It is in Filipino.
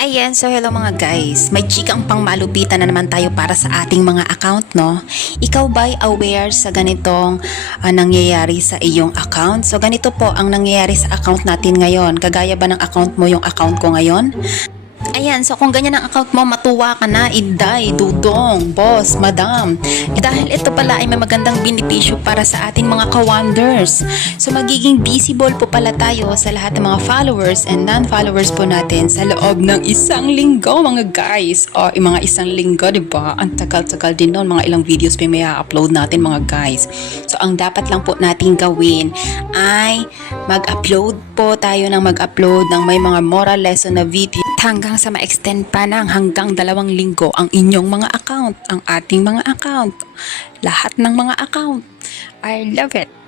Ayan, so hello mga guys. May chikang pangmalupitan na naman tayo para sa ating mga account, no? Ikaw ba'y aware sa ganitong nangyayari sa iyong account? So ganito po ang nangyayari sa account natin ngayon. Kagaya ba ng account mo yung account ko ngayon? Ayan, so kung ganyan ang account mo, matuwa ka na, Inday, Dudong, Boss, Madam. Dahil ito pala ay may magandang benepisyo para sa ating mga ka-wonders. So magiging visible po pala tayo sa lahat ng mga followers and non-followers po natin sa loob ng isang linggo, mga guys. O, mga isang linggo, diba? Ang tagal-tagal din nun, mga ilang videos pa may upload natin, mga guys. So ang dapat lang po natin gawin ay mag-upload po tayo ng mag-upload ng may mga moral lesson na video hanggang sa ma-extend pa ng hanggang 2 linggo ang inyong mga account, ang ating mga account, lahat ng mga account. I love it.